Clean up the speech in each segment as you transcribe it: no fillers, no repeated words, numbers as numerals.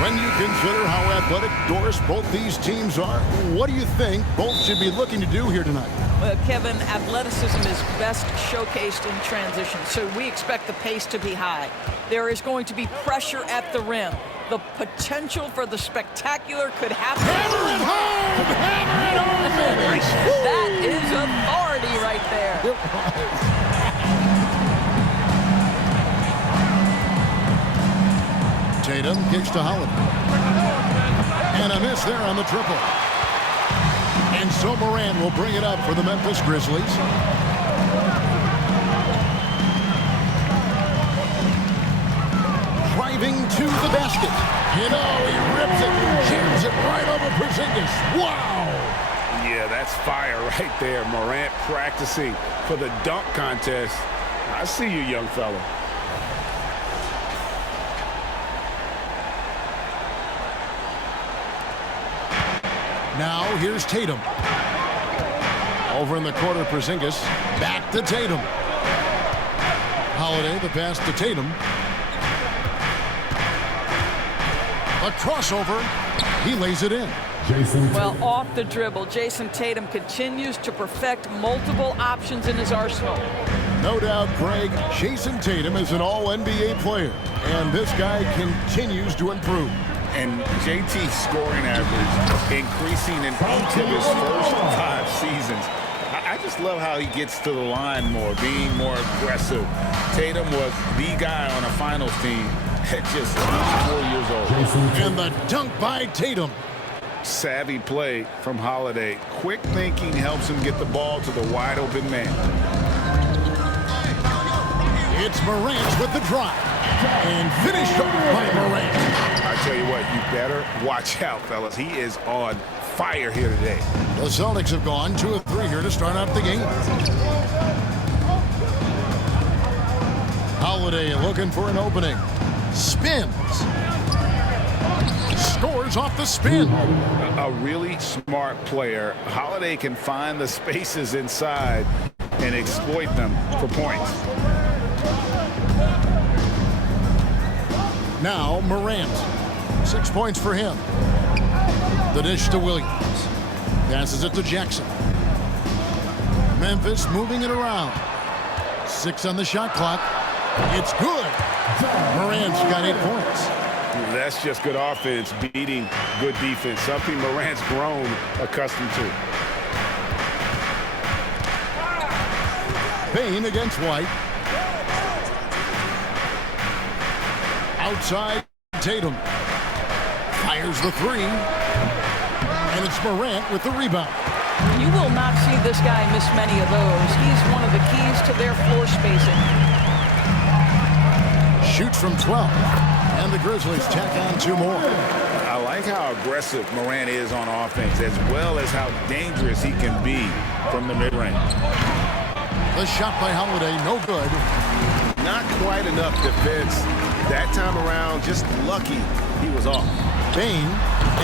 When you consider how athletic doors both these teams are, what do you think both should be looking to do here tonight? Well, Kevin, athleticism is best showcased in transition, so we expect the pace to be high. There is going to be pressure at the rim. The potential for the spectacular could happen. Hammer it home! Hammer it home! That is authority right there. It was. Tatum kicks to Holiday. And a miss there on the triple. And so Morant will bring it up for the Memphis Grizzlies. Driving to the basket. He rips it. Jams it right over Porzingis. Wow! Yeah, that's fire right there. Morant practicing for the dunk contest. I see you, young fella. Now here's Tatum. Over in the corner, Porzingis. Back to Tatum. Holiday, the pass to Tatum. A crossover. He lays it in. Well, off the dribble, Jason Tatum continues to perfect multiple options in his arsenal. No doubt, Greg, Jason Tatum is an all-NBA player, and this guy continues to improve. And JT's scoring average increasing in each of his first 5 seasons. I just love how he gets to the line more, being more aggressive. Tatum was the guy on a finals team at just 4 years old. And the dunk by Tatum. Savvy play from Holiday. Quick thinking helps him get the ball to the wide open man. It's Morant with the drive. And finished up by Morant. I tell you what, you better watch out, fellas. He is on fire here today. The Celtics have gone 2 of 3 here to start out the game. Holiday looking for an opening. Spins. Scores off the spin. A really smart player. Holiday can find the spaces inside and exploit them for points. Now Morant. 6 points for him. The dish to Williams. Passes it to Jackson. Memphis moving it around. 6 on the shot clock. It's good. Morant's got 8 points. That's just good offense beating good defense. Something Morant's grown accustomed to. Payne against White. Outside Tatum. Fires the 3. And it's Morant with the rebound. You will not see this guy miss many of those. He's one of the keys to their floor spacing. Shoots from 12. And the Grizzlies tack on 2 more. I like how aggressive Morant is on offense, as well as how dangerous he can be from the mid-range. The shot by Holiday, no good. Not quite enough defense that time around. Just lucky he was off. Payne,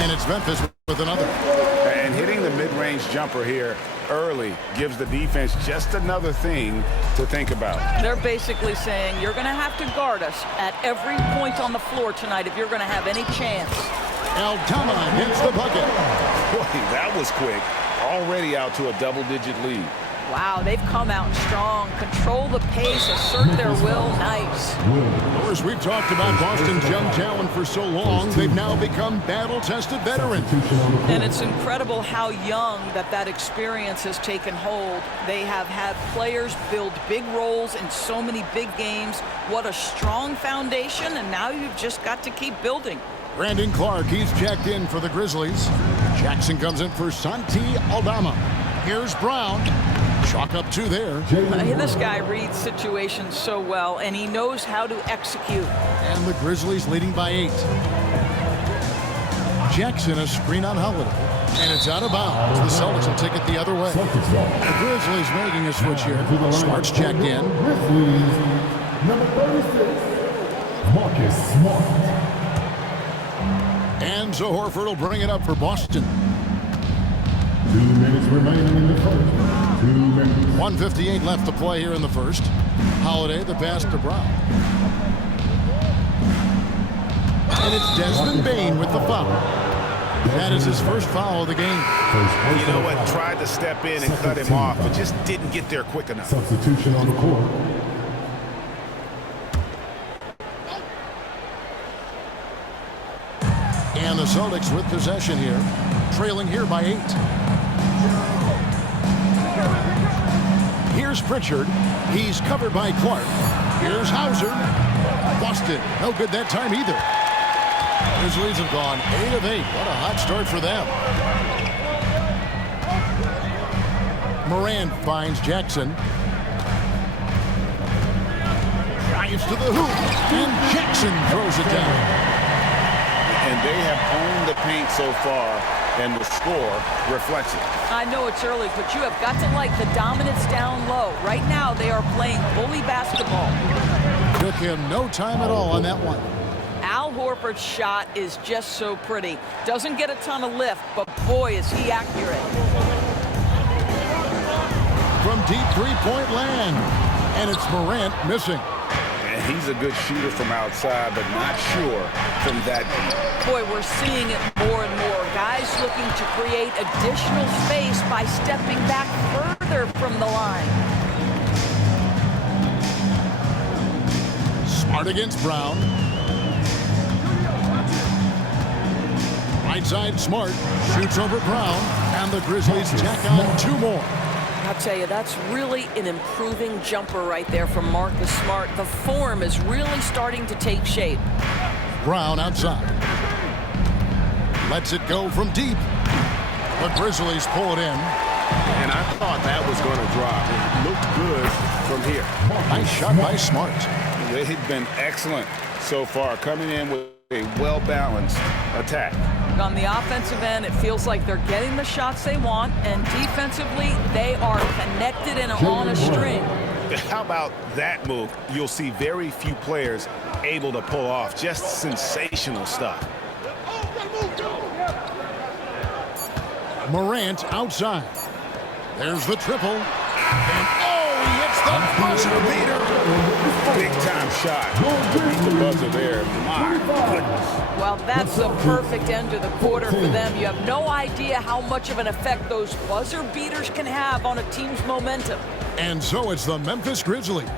and it's Memphis with another. And hitting the mid-range jumper here early gives the defense just another thing to think about. They're basically saying you're going to have to guard us at every point on the floor tonight if you're going to have any chance. Aldama hits the bucket. Boy, that was quick. Already out to a double-digit lead. Wow, they've come out strong. Control the pace, assert their will. Nice. Of course, we've talked about Boston's young talent for so long. They've now become battle-tested veterans. And it's incredible how young that experience has taken hold. They have had players build big roles in so many big games. What a strong foundation, and now you've just got to keep building. Brandon Clark, he's checked in for the Grizzlies. Jackson comes in for Santi Aldama. Here's Brown. Chalk up 2 there. This guy reads situations so well, and he knows how to execute. And the Grizzlies leading by 8. Jackson, a screen on Holiday. And it's out of bounds. The Celtics will take it the other way. The Grizzlies making a switch here. Smart's checked in. Number 36, Marcus Smart. And so Horford will bring it up for Boston. 2 minutes remaining in the first. 2 minutes. 1:58 left to play here in the first. Holiday, the pass to Brown. And it's Desmond Bain with the foul. That is his first foul of the game. You know what? Tried to step in and cut him off, but just didn't get there quick enough. Substitution on the court. And the Celtics with possession here, trailing here by 8. Here's Pritchard. He's covered by Clark. Here's Hauser. Busted. No good that time either. Grizzlies have gone 8 of 8. What a hot start for them. Morant finds Jackson. Drives to the hoop. And Jackson throws it down. And they have owned the paint so far, and the score reflects it. I know it's early, but you have got to like the dominance down low. Right now, they are playing bully basketball. Took him no time at all on that one. Al Horford's shot is just so pretty. Doesn't get a ton of lift, but boy, is he accurate. From deep three-point land. And it's Morant missing. And he's a good shooter from outside, but not sure from that deep. Boy, we're seeing it more and more. Guys looking to create additional space by stepping back further from the line. Smart against Brown. Right side, Smart shoots over Brown, and the Grizzlies tack on 2 more. I'll tell you, that's really an improving jumper right there from Marcus Smart. The form is really starting to take shape. Brown outside. Lets it go from deep. The Grizzlies pull it in. And I thought that was going to drop. It looked good from here. Nice shot by Smart. They've been excellent so far, coming in with a well-balanced attack. On the offensive end, it feels like they're getting the shots they want, and defensively, they are connected and on a string. How about that move? You'll see very few players able to pull off. Just sensational stuff. Morant outside. There's the triple. And he hits the buzzer beater. Big time shot. Beat the buzzer there. My goodness. Well, that's a perfect end to the quarter for them. You have no idea how much of an effect those buzzer beaters can have on a team's momentum. And so it's the Memphis Grizzlies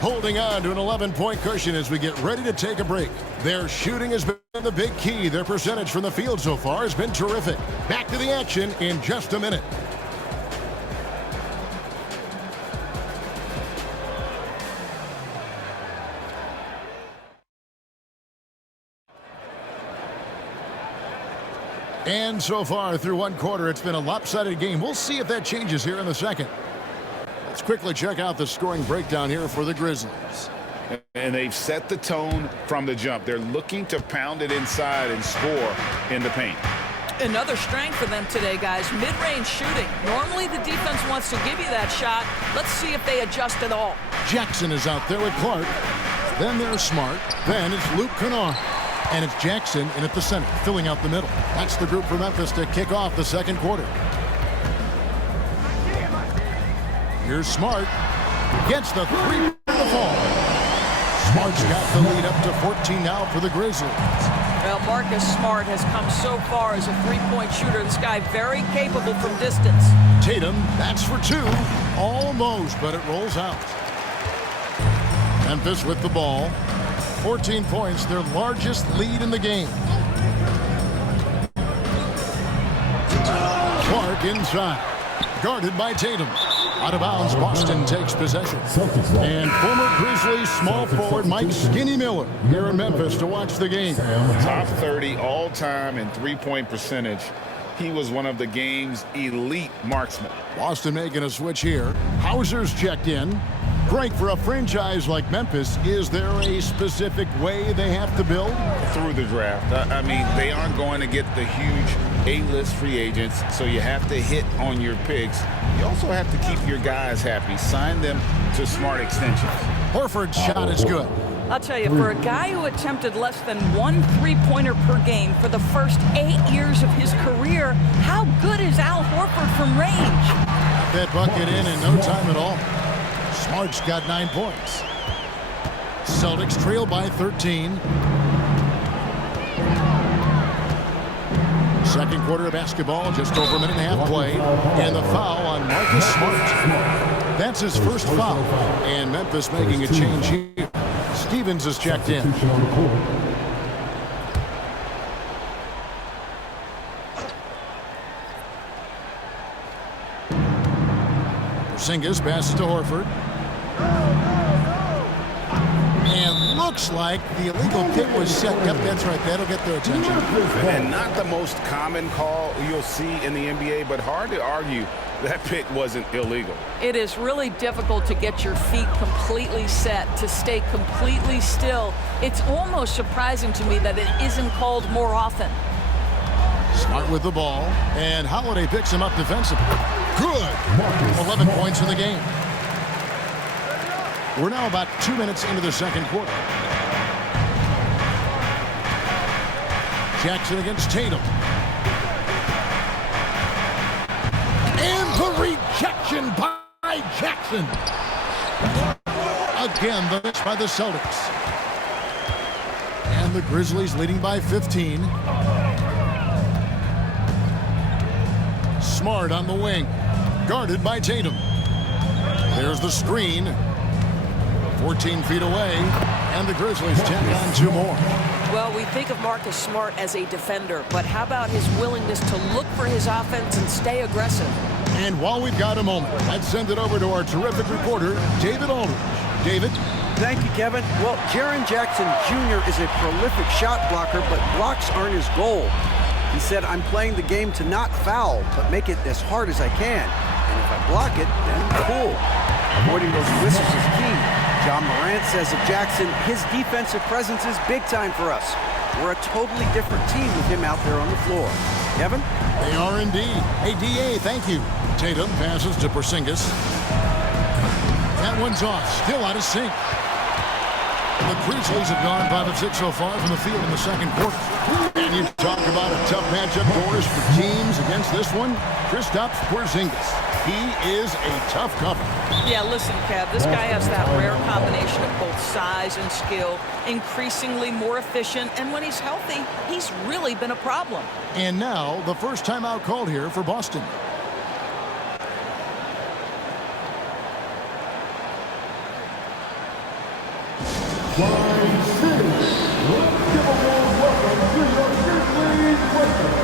holding on to an 11-point cushion as we get ready to take a break. Their shooting has been the big key. Their percentage from the field so far has been terrific. Back to the action in just a minute. And so far through 1 quarter, it's been a lopsided game. We'll see if that changes here in the second. Let's quickly check out the scoring breakdown here for the Grizzlies. And they've set the tone from the jump. They're looking to pound it inside and score in the paint. Another strength for them today, guys. Mid-range shooting. Normally the defense wants to give you that shot. Let's see if they adjust at all. Jackson is out there with Clark. Then there's Smart. Then it's Luke Kennard. And it's Jackson in at the center, filling out the middle. That's the group for Memphis to kick off the second quarter. Here's Smart. Gets the 3 in the fall. Smart's got the lead up to 14 now for the Grizzlies. Well, Marcus Smart has come so far as a three-point shooter. This guy very capable from distance. Tatum, that's for 2. Almost, but it rolls out. Memphis with the ball. 14 points, their largest lead in the game. Clark inside. Guarded by Tatum. Out of bounds, Boston takes possession. And former Grizzlies small forward Mike Skinny Miller here in Memphis to watch the game. Top 30 all-time in three-point percentage. He was one of the game's elite marksmen. Boston making a switch here. Hauser's checked in. Frank, for a franchise like Memphis, is there a specific way they have to build? Through the draft. I mean, they aren't going to get the huge A-list free agents, so you have to hit on your picks. You also have to keep your guys happy. Sign them to smart extensions. Horford's shot is good. I'll tell you, for a guy who attempted less than 1 three-pointer per game for the first 8 years of his career, how good is Al Horford from range? Got that bucket in no time at all. Smart's got 9 points. Celtics trail by 13. Second quarter of basketball, just over a minute and a half play, and the foul on Marcus Smart. That's his first foul, and Memphis making a change here. Stevens is checked in. Porzingis passes to Horford. And looks like the illegal pick was set. Yep, that's right. That'll get their attention. And not the most common call you'll see in the NBA, but hard to argue that pick wasn't illegal. It is really difficult to get your feet completely set, to stay completely still. It's almost surprising to me that it isn't called more often. Smart with the ball, and Holiday picks him up defensively. Good. 11 points in the game. We're now about 2 minutes into the second quarter. Jackson against Tatum. And the rejection by Jackson. Again, the miss by the Celtics. And the Grizzlies leading by 15. Smart on the wing. Guarded by Tatum. There's the screen. 14 feet away, and the Grizzlies tack on 2 more. Well, we think of Marcus Smart as a defender, but how about his willingness to look for his offense and stay aggressive? And while we've got a moment, let's send it over to our terrific reporter, David Aldridge. David? Thank you, Kevin. Well, Jaren Jackson Jr. is a prolific shot blocker, but blocks aren't his goal. He said, I'm playing the game to not foul, but make it as hard as I can. And if I block it, then cool. Avoiding those whistles is key. John Morant says of Jackson, his defensive presence is big time for us. We're a totally different team with him out there on the floor. Kevin? They are indeed. Hey, D.A., thank you. Tatum passes to Porzingis. That one's off. Still out of sync. The Grizzlies have gone 5 of 6 so far from the field in the second quarter. And you talk about a tough matchup doors for teams against this one. Kristaps Porzingis. He is a tough cover. Yeah, listen, Kev, this guy has that rare combination of both size and skill, increasingly more efficient, and when he's healthy, he's really been a problem. And now, the first timeout called here for Boston. Line 6. Let's give a warm welcome to your Grizzlies Lakers.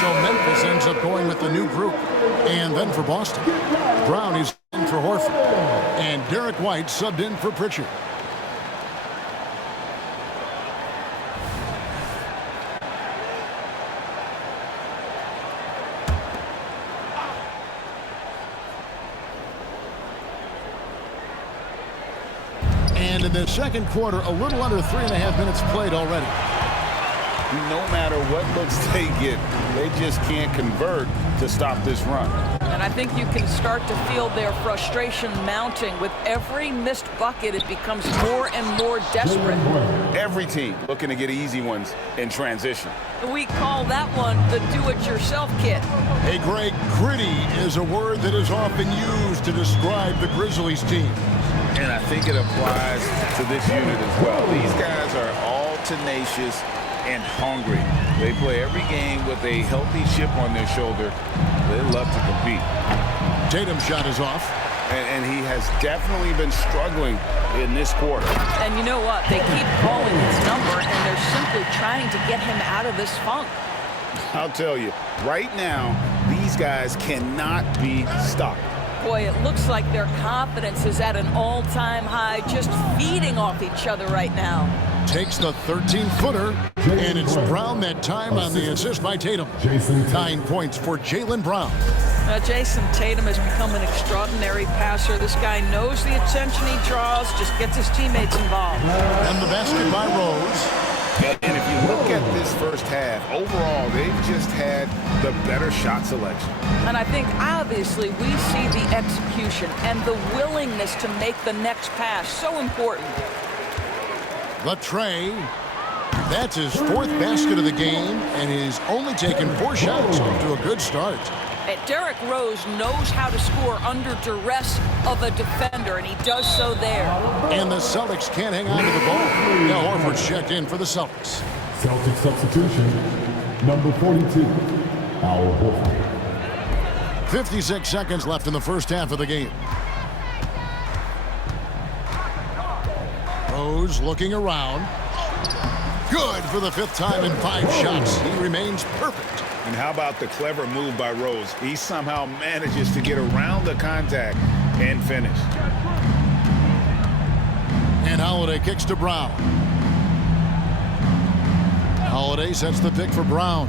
So Memphis ends up going with the new group. And then for Boston, Brown is in for Horford. And Derek White subbed in for Pritchard. And in the second quarter, a little under 3.5 minutes played already. No matter what looks they get, they just can't convert to stop this run. And I think you can start to feel their frustration mounting. With every missed bucket, it becomes more and more desperate. Every team looking to get easy ones in transition. We call that one the do-it-yourself kit. Hey, Greg, gritty is a word that is often used to describe the Grizzlies team. And I think it applies to this unit as well. These guys are all tenacious and hungry. They play every game with a healthy chip on their shoulder. They love to compete. Tatum's shot is off. and he has definitely been struggling in this quarter. And you know what? They keep calling his number, and they're simply trying to get him out of this funk. I'll tell you, right now, these guys cannot be stopped. Boy, it looks like their confidence is at an all-time high, just feeding off each other right now. Takes the 13-footer, and it's Brown that time on the assist by Tatum. 9 points for Jaylen Brown. Now, Jason Tatum has become an extraordinary passer. This guy knows the attention he draws, just gets his teammates involved. And the basket by Rose. And if you look at this first half, overall, they've just had the better shot selection. And I think, obviously, we see the execution and the willingness to make the next pass so important. The tray. That's his 4th basket of the game, and he's only taken 4 shots off to a good start. Derrick Rose knows how to score under duress of a defender, and he does so there. And the Celtics can't hang on to the ball. Now Horford's checked in for the Celtics. Celtics substitution, number 42, Al Horford. 56 seconds left in the first half of the game. Rose looking around. Good for the 5th time in 5 shots. He remains perfect. And how about the clever move by Rose? He somehow manages to get around the contact and finish. And Holiday kicks to Brown. Holiday sets the pick for Brown.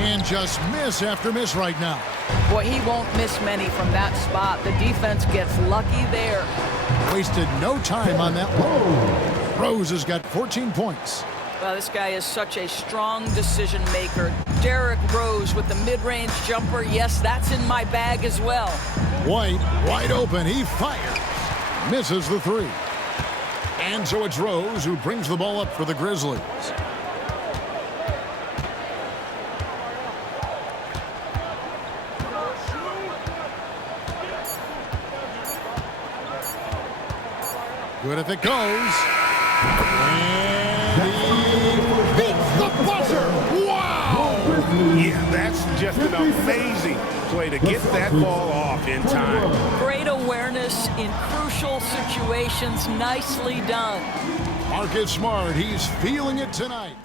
And just miss after miss right now. Boy, he won't miss many from that spot. The defense gets lucky there. Wasted no time on that one. Rose has got 14 points. Well, this guy is such a strong decision maker. Derrick Rose with the mid-range jumper. Yes, that's in my bag as well. White, wide open. He fires. Misses the 3. And so it's Rose who brings the ball up for the Grizzlies. Good if it goes. And he beats the buzzer. Wow! Yeah, that's just an amazing play to get that ball off in time. Great awareness in crucial situations. Nicely done. Marcus Smart, he's feeling it tonight.